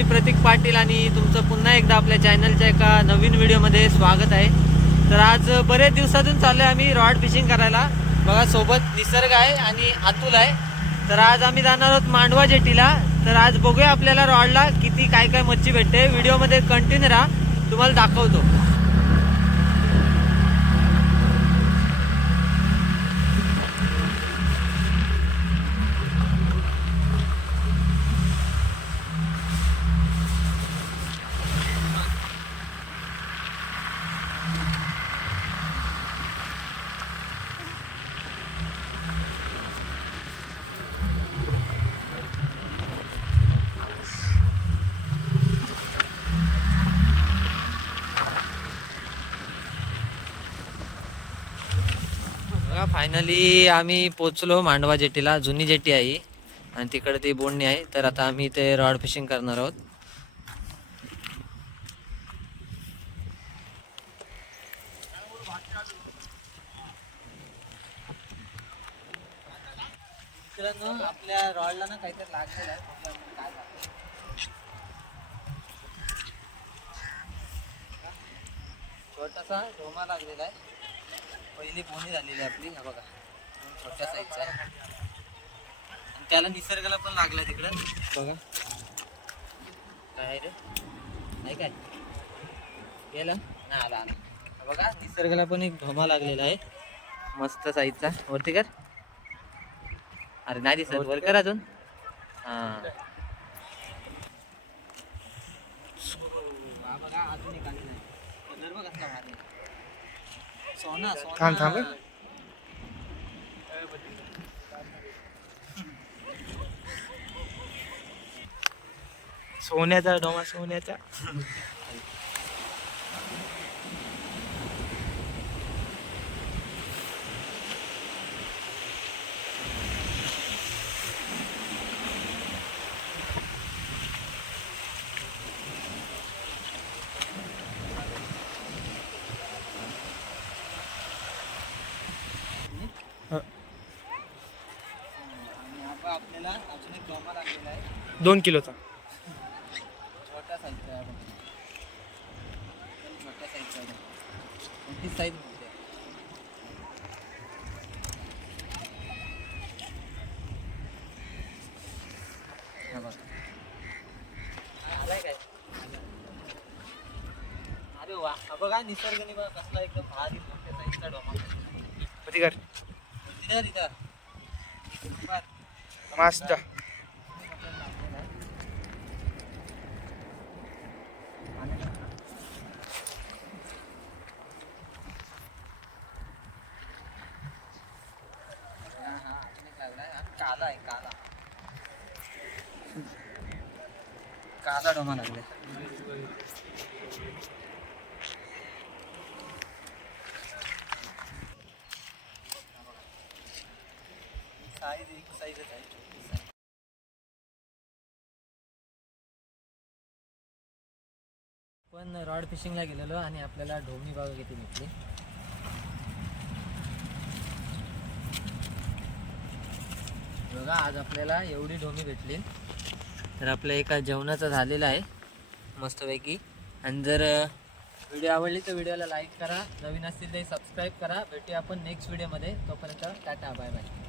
मी प्रतीक पाटील आणि तुमचं पुन्हा एकदा आपल्या चॅनलच्या एका नवीन व्हिडिओमध्ये स्वागत आहे. तर आज बरेच दिवसातून चाललो आहे आम्ही रॉड फिशिंग करायला. बघा सोबत निसर्ग आहे आणि अतुल आहे. तर आज आम्ही जाणार आहोत मांडवा जेटीला. तर आज बघूया आपल्याला रॉडला किती काय काय मच्छी भेटते. व्हिडिओमध्ये कंटिन्यू राहा. तुम्हाला दाखवतो. बघा फायनली आम्ही पोचलो मांडवा जेटीला. जुनी जेटी आहे आणि तिकडे ती बोंडणी आहे. तर आता आम्ही इथे रॉड फिशिंग करणार आहोत. आपल्या रॉडला ना काहीतरी लागलेलं आहे. छोटासा ढोमा लागलेला आहे. पहिली पोहणी झालेली आहे आपली हा बघा. छोट्या साईजचा आहे आणि त्याला निसर्गाला पण लागला तिकडं. बघा. काय रे? नाही काय? गेला? नाही आला आला. बघा निसर्गाला पण एक ढोमा लागलेला आहे. मस्त साईजचा वरती कर. अरे नाही दिसत. वर कर अजून. हा. हा बघा अजून एक आलेला आहे कलर बघ कसला भारी आहे. सोना सोना थांब, थांब. सोन्याचा डोमा सोन्याचा आणि हा बघा आपल्याला अजून एक डोमा लागलेला आहे दोन किलोचा. छोट्या साईजचा आहे छोट्या साईजचा आहे मोठी साईज अरे वा. बघा निसर्गाने बघा कसला एकदम भारी मोठ्या साईजचा डोमा. मस्त। काला डोमा लागलाय साईज एक साईजच आहे छोटी पण रॉड फिशिंगला गेलेलो आणि आपल्याला ढोमणी बाग किती भेटली. बघा आज आपल्याला एवढी ढोमी भेटली. तर आपल्या एका जेवणाचं झालेलं आहे मस्तपैकी. आणि जर व्हिडिओ आवडली तर व्हिडिओला लाईक करा. नवीन असतील तर सबस्क्राईब करा. भेटूया आपण नेक्स्ट व्हिडिओमध्ये तोपर्यंत टाटा बाय बाय